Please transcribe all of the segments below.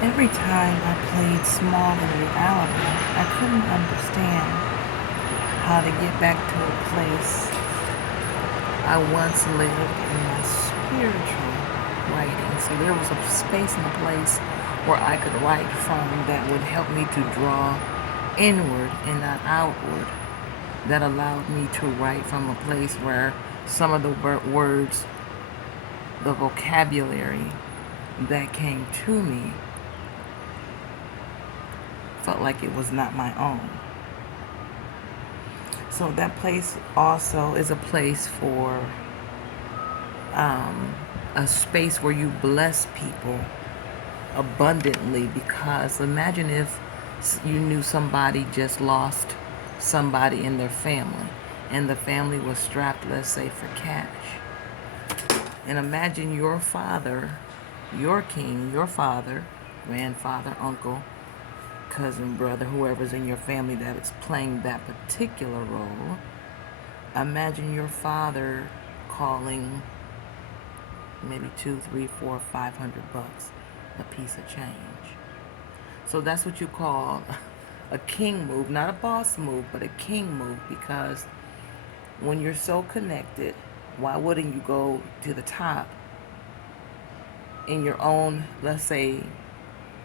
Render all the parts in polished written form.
Every time I played small in reality, I couldn't understand how to get back to a place I once lived in my spiritual writing. So there was a space and a place where I could write from that would help me to draw inward and not outward. That allowed me to write from a place where some of the words, the vocabulary that came to me felt like it was not my own. So that place also is a place for a space where you bless people abundantly, because imagine if you knew somebody just lost somebody in their family and the family was strapped, let's say, for cash. And imagine your father, your king, your father, grandfather, uncle, cousin, brother, whoever's in your family that is playing that particular role. Imagine your father calling maybe two, three, four, $500 a piece of change. So that's what you call a king move, not a boss move, but a king move, because when you're so connected, why wouldn't you go to the top in your own, let's say,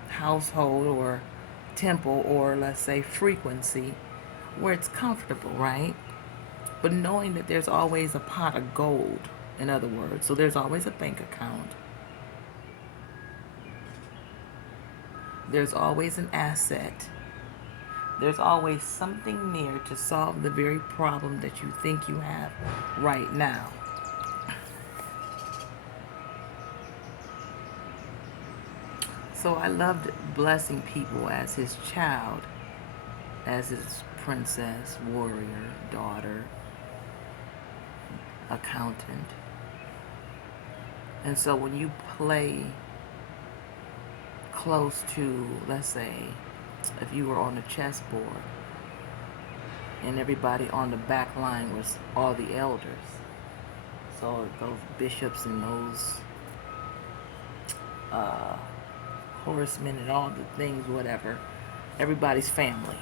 household or temple, or let's say frequency, where it's comfortable, right? But knowing that there's always a pot of gold, in other words, so there's always a bank account, there's always an asset, there's always something near to solve the very problem that you think you have right now. So I loved blessing people as his child, as his princess, warrior, daughter, accountant. And so when you play close to, let's say, if you were on a chessboard and everybody on the back line was all the elders, so those bishops and those uh, horsemen and all the things, whatever, everybody's family.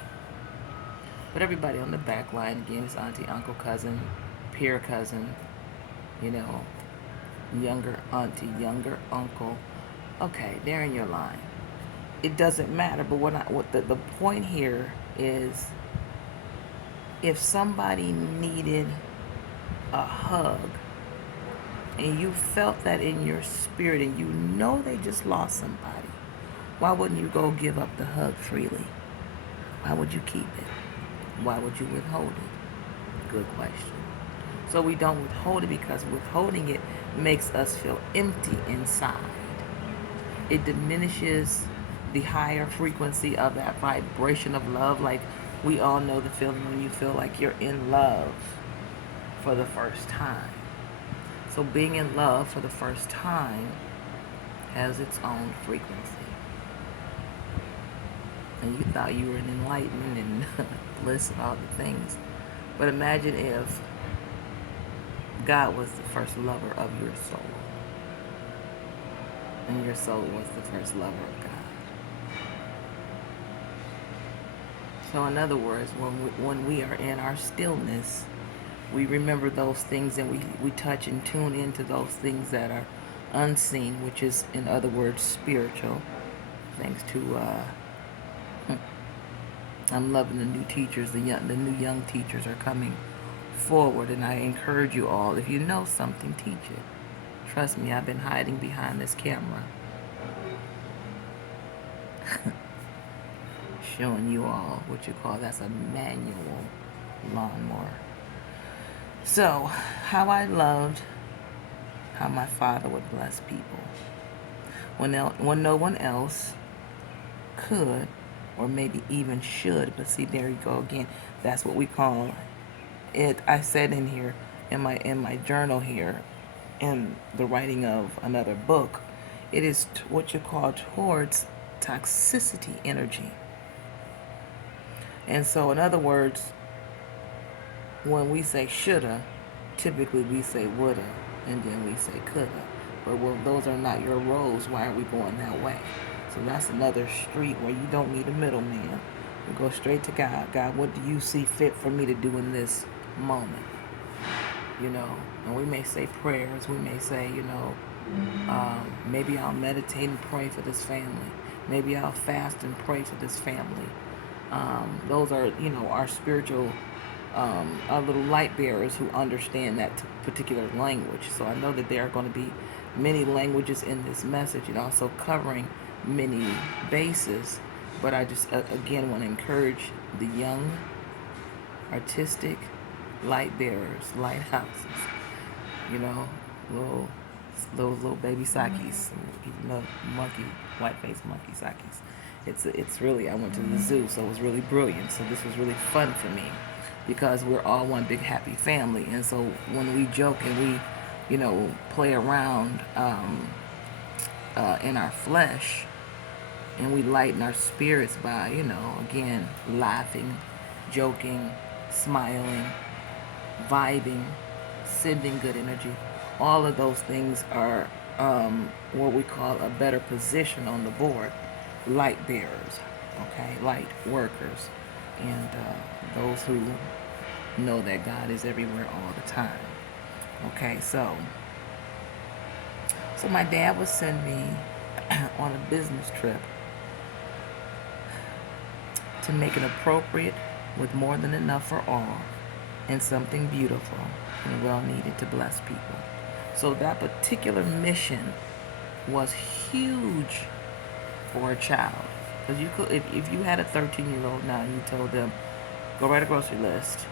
But everybody on the back line, again, is auntie, uncle, cousin, peer cousin, you know, younger auntie, younger uncle. Okay, they're in your line. It doesn't matter, but what the point here is, if somebody needed a hug and you felt that in your spirit and you know they just lost somebody, why wouldn't you go give up the hug freely? Why would you keep it? Why would you withhold it? Good question. So we don't withhold it because withholding it makes us feel empty inside. It diminishes the higher frequency of that vibration of love. Like, we all know the feeling when you feel like you're in love for the first time. So being in love for the first time has its own frequency. And you thought you were in enlightenment and bliss and all the things. But imagine if God was the first lover of your soul, and your soul was the first lover of God. So in other words, when we are in our stillness, we remember those things, and we touch and tune into those things that are unseen, which is, in other words, spiritual. Thanks to I'm loving the new teachers. The new young teachers are coming forward, and I encourage you all, if you know something, teach it. Trust me, I've been hiding behind this camera showing you all what you call, that's a manual lawnmower. So, how I loved how my father would bless people when no one else could, or maybe even should. But see, there you go again. That's what we call it. I said in here, in my journal here, in the writing of another book, it is what you call towards toxicity energy. And so, in other words, when we say shoulda, typically we say woulda, and then we say coulda. But when those are not your roles, why are we going that way? So that's another street where you don't need a middleman. You go straight to God. God, what do you see fit for me to do in this moment? You know, and we may say prayers. We may say, maybe I'll meditate and pray for this family. Maybe I'll fast and pray for this family. Those are, our spiritual, our little light bearers who understand that particular language. So I know that there are going to be many languages in this message and also covering many bases. But I just, again, want to encourage the young, artistic light bearers, lighthouses, you know, little little baby sakis, monkey, white faced monkey sakis. It's really, I went to the zoo, so it was really brilliant. So this was really fun for me because we're all one big happy family, and so when we joke and we, play around in our flesh, and we lighten our spirits by, again, laughing, joking, smiling, vibing, sending good energy. All of those things are what we call a better position on the board. Light bearers, okay, light workers, and those who know that God is everywhere all the time. Okay, so my dad would send me on a business trip to make it appropriate with more than enough for all and something beautiful and well needed to bless people. So that particular mission was huge for a child. Because you could, if you had a 13-year-old now, you told them, go write a grocery list.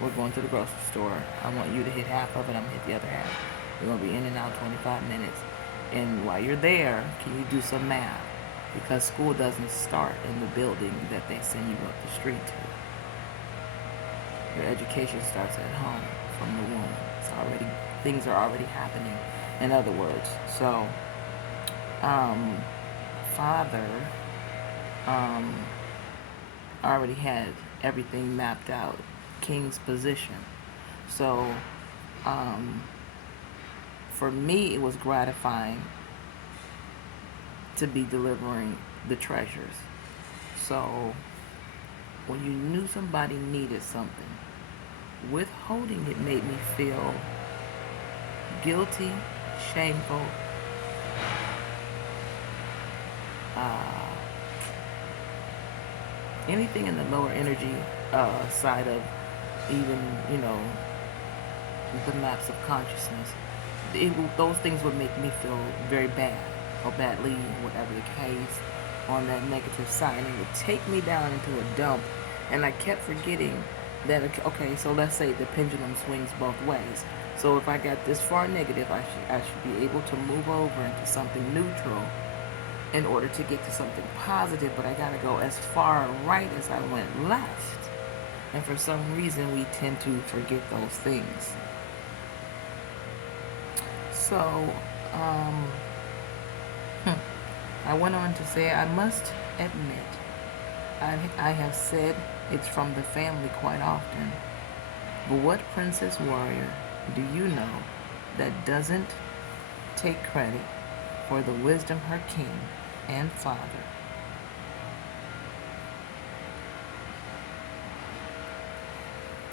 We're going to the grocery store. I want you to hit half of it. I'm going to hit the other half. We're going to be in and out 25 minutes. And while you're there, can you do some math? Because school doesn't start in the building that they send you up the street to. Your education starts at home from the womb. Things are already happening, in other words. So, father already had everything mapped out, king's position. So, for me, it was gratifying to be delivering the treasures. So, when you knew somebody needed something, withholding it made me feel guilty, shameful, anything in the lower energy side of even, the maps of consciousness. Those things would make me feel very bad or badly, whatever the case, on that negative side. And it would take me down into a dump. And I kept forgetting that, okay, so let's say the pendulum swings both ways. So if I got this far negative, I should be able to move over into something neutral in order to get to something positive, but I gotta go as far right as I went left. And for some reason, we tend to forget those things. So, I went on to say, I must admit, I have said it's from the family quite often, but what princess warrior do you know that doesn't take credit for the wisdom her king and father?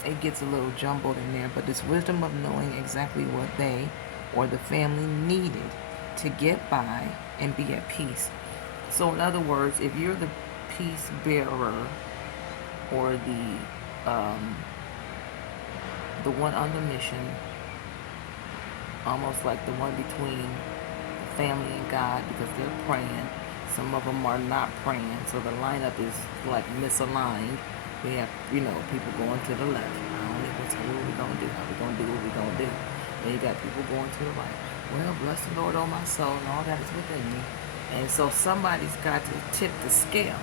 It gets a little jumbled in there, but this wisdom of knowing exactly what they or the family needed to get by and be at peace. So in other words, if you're the peace bearer or the one on the mission, almost like the one between the family and God, because they're praying. Some of them are not praying, so the lineup is like misaligned. We have, people going to the left. I don't know what we're going to do, how we're going to do what we're going to do. And you got people going to the right. Well, bless the Lord, oh my soul, and all that is within me. And so somebody's got to tip the scale.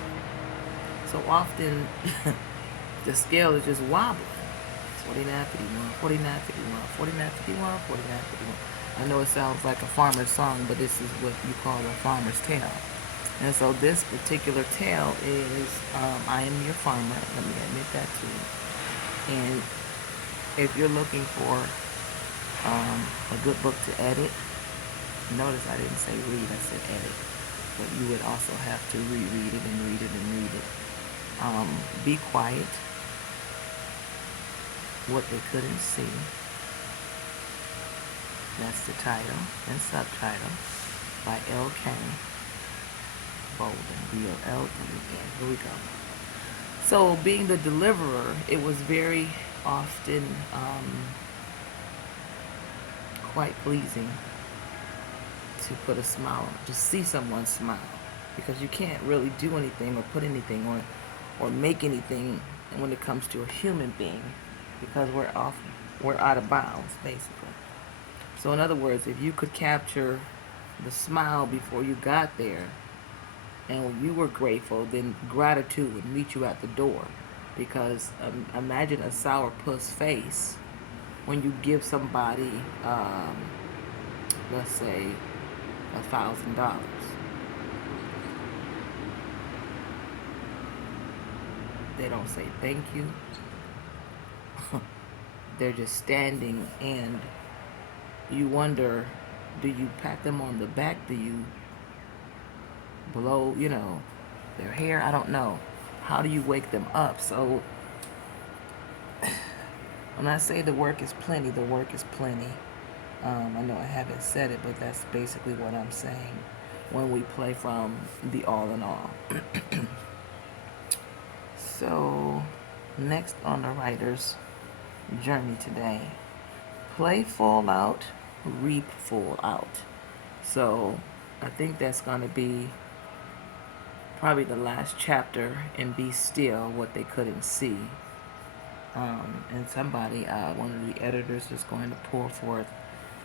So often, the scale is just wobbling. 49.51, 49.51, 49.51, 49.51. I know it sounds like a farmer's song, but this is what you call a farmer's tale. And so this particular tale is I Am Your Farmer. Let me admit that to you. And if you're looking for a good book to edit, notice I didn't say read, I said edit. but you would also have to reread it and read it and read it. Be Quiet, What They Couldn't See. That's the title and subtitle by L.K. Bolden, B-O-L-D-E-N. Here we go. So, being the deliverer, it was very often quite pleasing to put a smile, to see someone smile, because you can't really do anything or put anything on or make anything when it comes to a human being, because we're out of bounds, basically. So in other words, if you could capture the smile before you got there, and when you were grateful, then gratitude would meet you at the door. Because imagine a sourpuss face when you give somebody, let's say, $1,000. They don't say thank you. They're just standing, and you wonder, do you pat them on the back? Do you blow, their hair? I don't know. How do you wake them up? So when I say the work is plenty, the work is plenty. I know I haven't said it, but that's basically what I'm saying when we play from the All in All. So, next on the writer's journey today, play full out, reap full out. So, I think that's going to be probably the last chapter in Be Still, What They Couldn't See. And somebody, one of the editors, is going to pull forth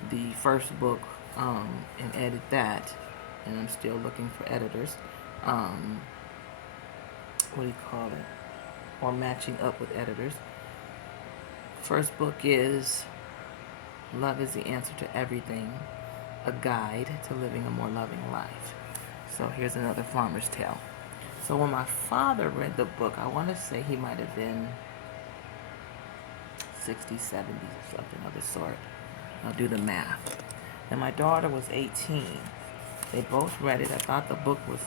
the first book and edit that. And I'm still looking for editors. What do you call it? Or matching up with editors. First book is Love is the Answer to Everything, a guide to living a more loving life. So here's another farmer's tale. So when my father read the book, I want to say he might have been 60s, 70s, or something of the sort. I'll do the math. And my daughter was 18. They both read it. I thought the book was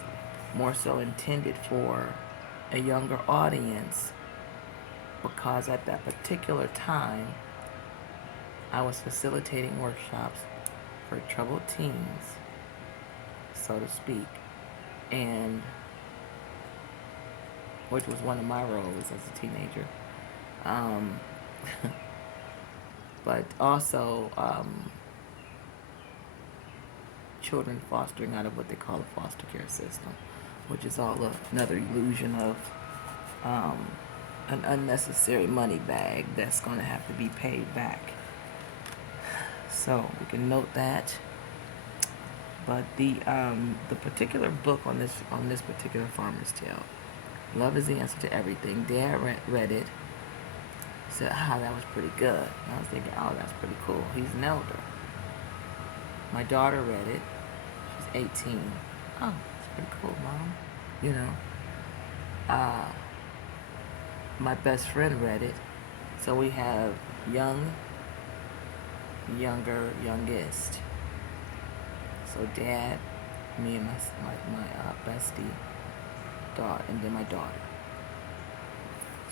more so intended for a younger audience, because at that particular time I was facilitating workshops for troubled teens, so to speak, and which was one of my roles as a teenager. But also children fostering out of what they call a foster care system, which is all another illusion of an unnecessary money bag that's going to have to be paid back. So we can note that. But the particular book on this particular farmer's tale, Love is the Answer to Everything. Dad read it. Said, that was pretty good. And I was thinking, that's pretty cool. He's an elder. My daughter read it. She's 18. Oh, it's pretty cool, Mom. My best friend read it. So we have young, younger, youngest. So Dad, me, and my bestie, daughter, and then my daughter.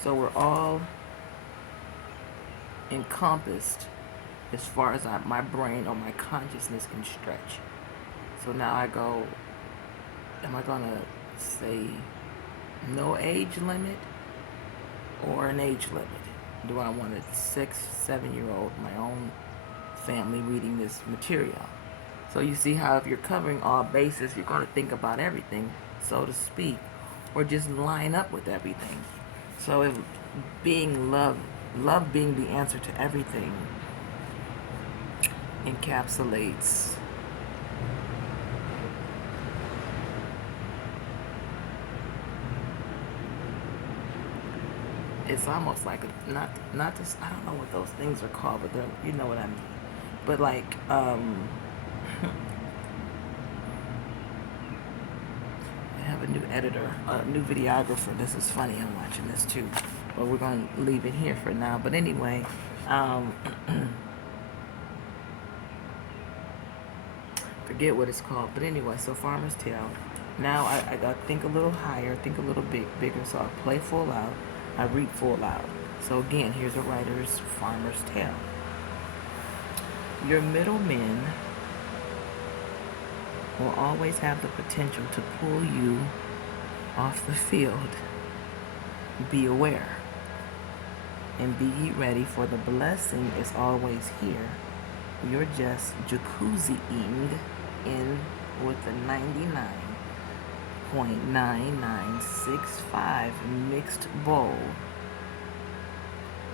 So we're all encompassed as far as my brain or my consciousness can stretch. So now I go, am I going to say no age limit or an age limit? Do I want a 6, 7-year-old, my own family, reading this material? So you see how if you're covering all bases, you're going to think about everything, so to speak, or just line up with everything. So if being love being the answer to everything, encapsulates it's almost like not just, I don't know what those things are called, but they're, you know what I mean. But like I have a new editor, a new videographer. This is funny, I'm watching this too. But we're going to leave it here for now. But anyway, forget what it's called. But anyway, so Farmer's Tale. Now I got to think a little higher, think a little bigger. So I play full out, I read full out. So again, here's a writer's farmer's tale. Your middlemen will always have the potential to pull you off the field. Be aware and be ye ready, for the blessing is always here. You're just jacuzziing in with the 99.9965 mixed bowl.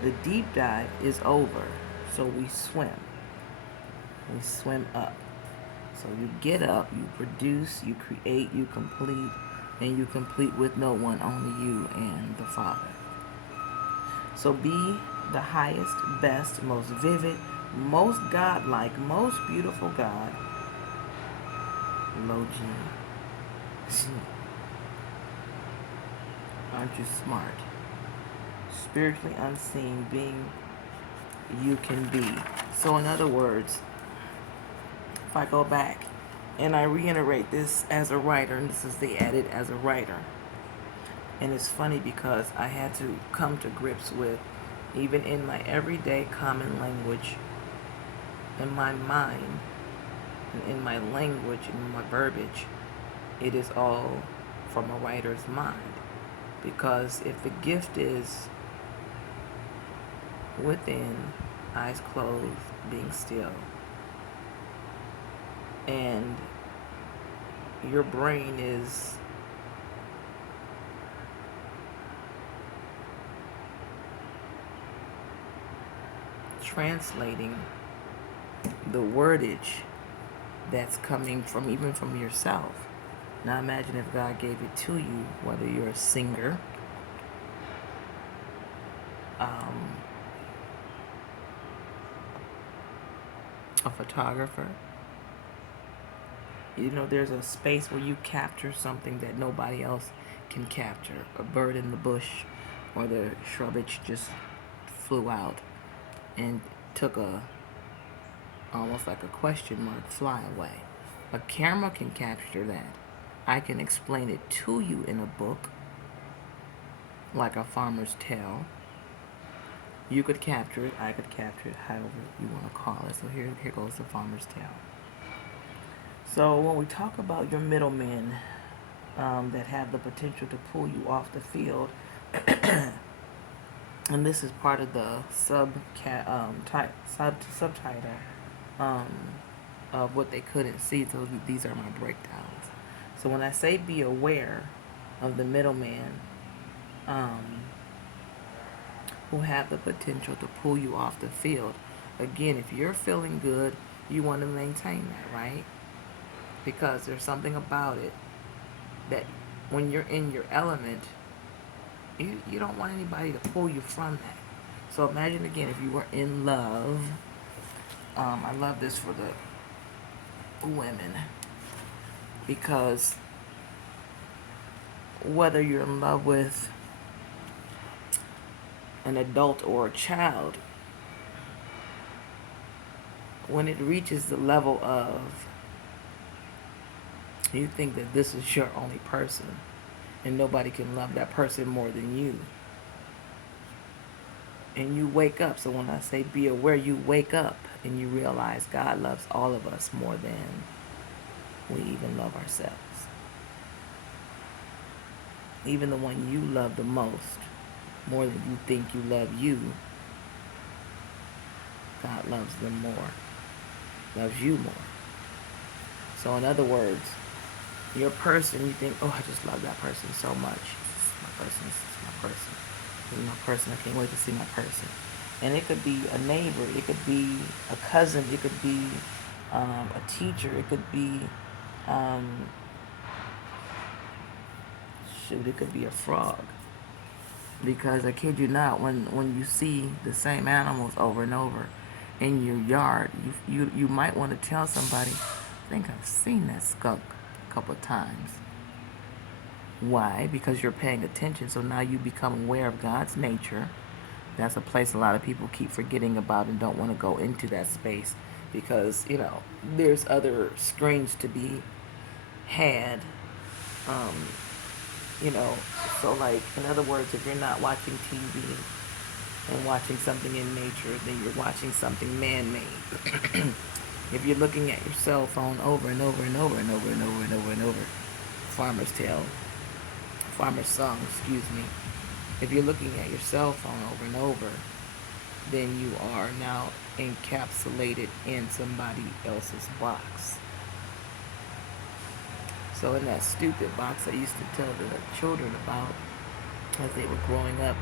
The deep dive is over, so we swim. We swim up. So you get up, you produce, you create, you complete, and you complete with no one, only you and the Father. So be the highest, best, most vivid, most godlike, most beautiful God. Low G. Aren't you smart? Spiritually unseen being you can be. So in other words, if I go back and I reiterate this as a writer, and this is the edit as a writer, and it's funny because I had to come to grips with, even in my everyday common language, in my mind, and in my language, in my verbiage, it is all from a writer's mind. Because if the gift is within, eyes closed, being still, and your brain is translating the wordage that's coming from, even from yourself. Now imagine if God gave it to you, whether you're a singer, a photographer. You know, there's a space where you capture something that nobody else can capture. A bird in the bush, or the shrubbage just flew out and took a, almost like a question mark, fly away. A camera can capture that. I can explain it to you in a book, like a farmer's tale. You could capture it, I could capture it, however you want to call it. So here goes the farmer's tale. So when we talk about your middlemen that have the potential to pull you off the field, and this is part of the subtitle of what they couldn't see. So these are my breakdowns. So when I say be aware of the middleman who have the potential to pull you off the field, again, if you're feeling good, you want to maintain that, right? Because there's something about it that when you're in your element, you don't want anybody to pull you from that. So imagine again if you were in love. I love this for the women, because whether you're in love with an adult or a child, when it reaches the level of you think that this is your only person and nobody can love that person more than you, and you wake up. So when I say be aware, you wake up and you realize God loves all of us more than we even love ourselves. Even the one you love the most, more than you think you love you, God loves them more, loves you more. So in other words, your person, you think, oh, I just love that person so much. This is my person, this is my person. This is my person, I can't wait to see my person. And it could be a neighbor, it could be a cousin, it could be a teacher, it could be, it could be a frog. Because I kid you not, when you see the same animals over and over in your yard, you might want to tell somebody, I think I've seen that skunk a couple of times. Why? Because you're paying attention. So now you become aware of God's nature. That's a place a lot of people keep forgetting about and don't want to go into that space because, there's other screens to be had Um, you know, so like, in other words, if you're not watching TV and watching something in nature, then you're watching something man-made. If you're looking at your cell phone over and over and over and over and over and over and over, farmer's tale, farmer's song, excuse me. If you're looking at your cell phone over and over, then you are now encapsulated in somebody else's box. So in that stupid box I used to tell the children about as they were growing up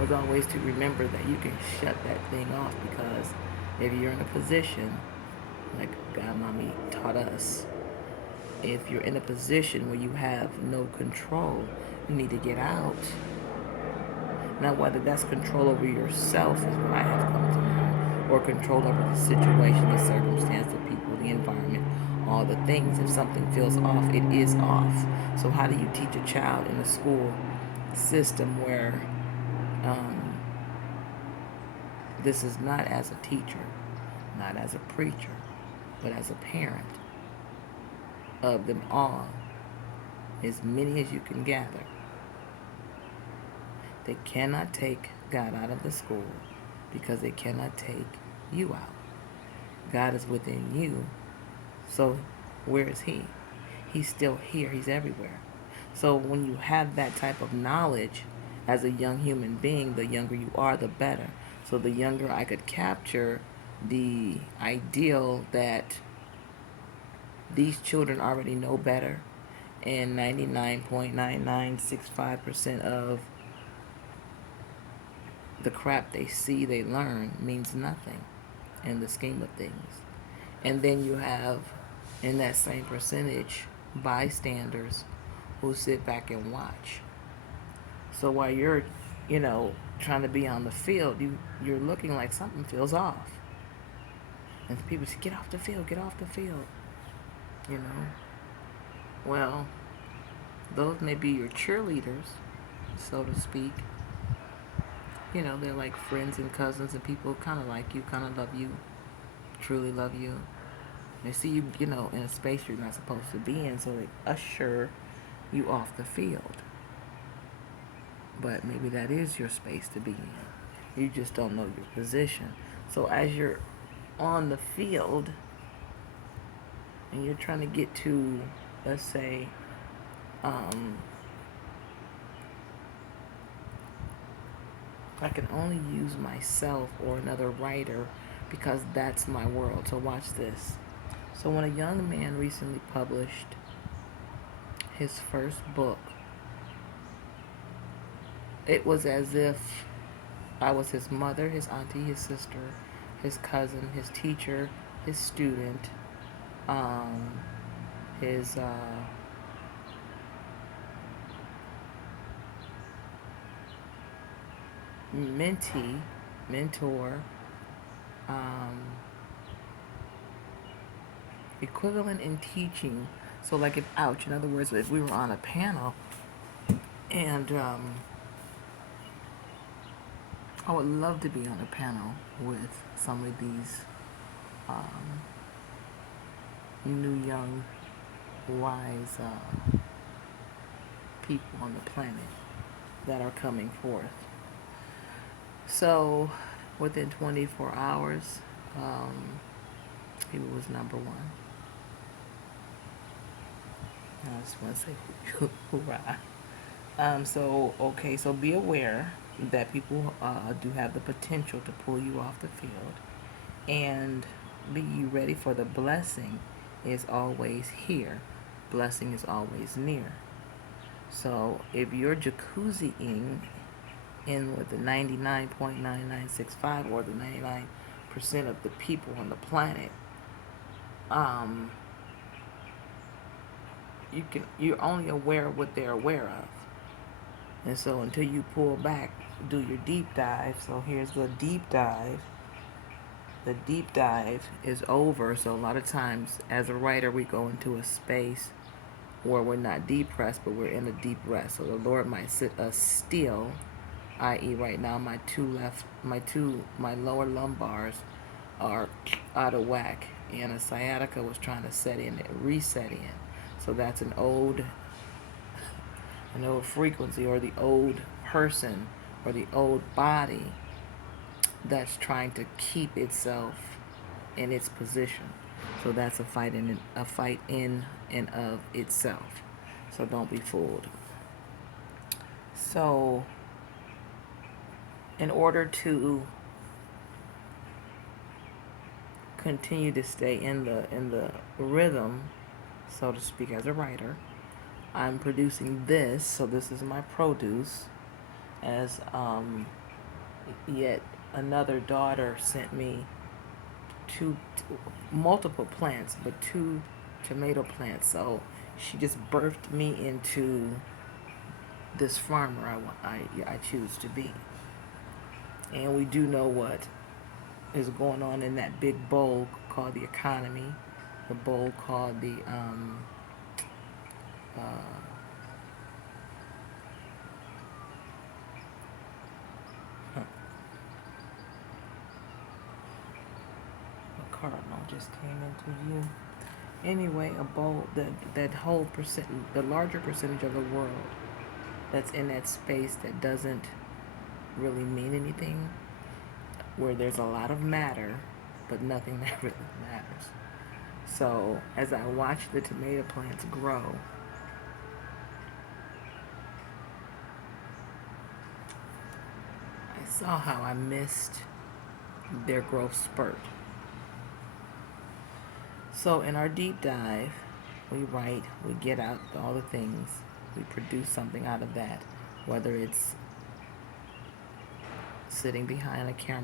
was always to remember that you can shut that thing off, because if you're in a position, like Godmommy taught us, if you're in a position where you have no control, you need to get out. Now, whether that's control over yourself is what I have come to know, or control over the situation, the circumstance, the people, the environment, all the things. If something feels off, it is off. So how do you teach a child in a school system where this is not as a teacher, not as a preacher, but as a parent of them all, as many as you can gather? They cannot take God out of the school because they cannot take you out. God is within you. So where is He? He's still here. He's everywhere. So when you have that type of knowledge as a young human being, the younger you are, the better. So the younger I could capture the ideal that these children already know better, and 99.9965% of the crap they see, they learn, means nothing in the scheme of things. And then you have, in that same percentage, bystanders who sit back and watch. So while you're, trying to be on the field, you're looking like something feels off. And people say, get off the field, get off the field. You know? Well, those may be your cheerleaders, so to speak. They're like friends and cousins and people kind of like you, kind of love you, truly love you. They see you, in a space you're not supposed to be in, so they usher you off the field. But maybe that is your space to be in. You just don't know your position. So as you're on the field and you're trying to get to, let's say, I can only use myself or another writer because that's my world. So watch this. So when a young man recently published his first book, it was as if I was his mother, his auntie, his sister, his cousin, his teacher, his student, his mentee, mentor, equivalent in teaching. So like if, ouch, in other words, if we were on a panel and I would love to be on a panel with some of these new, young, wise people on the planet that are coming forth. So within 24 hours, he was number one. I just want to say hoorah. So be aware that people do have the potential to pull you off the field, and be ready, for the blessing is always here. Blessing is always near. So if you're jacuzziing in with the 99.9965 or the 99% of the people on the planet, you're only aware of what they're aware of. And so until you pull back, do your deep dive. So here's the deep dive. The deep dive is over. So a lot of times as a writer, we go into a space where we're not depressed, but we're in a deep rest. So the Lord might sit us still, i.e. right now my lower lumbars are out of whack, and a sciatica was trying to set in, reset in. So that's an old an old frequency, or the old person, or the old body that's trying to keep itself in its position. So that's a fight in and of itself. So don't be fooled. So in order to continue to stay in the rhythm, so to speak, as a writer, I'm producing this. So this is my produce, as yet another daughter sent me multiple plants, but two tomato plants. So she just birthed me into this farmer I choose to be. And we do know what is going on in that big bowl called the economy, the bowl called the a cardinal just came into view. Anyway, a bowl, that whole percent, the larger percentage of the world that's in that space that doesn't really mean anything, where there's a lot of matter, but nothing that really matters. So as I watch the tomato plants grow, I saw how I missed their growth spurt. So in our deep dive, we write, we get out all the things, we produce something out of that, whether it's sitting behind a camera